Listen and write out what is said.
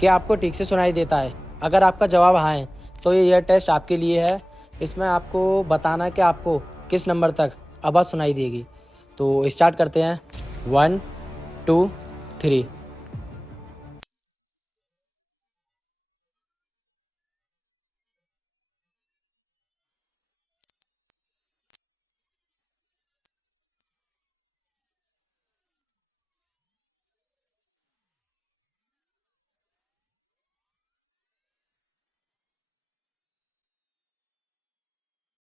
क्या आपको ठीक से सुनाई देता है? अगर आपका जवाब हाँ है तो ये टेस्ट आपके लिए है। इसमें आपको बताना है कि आपको किस नंबर तक आवाज़ सुनाई देगी। तो स्टार्ट करते हैं। 1 2 3।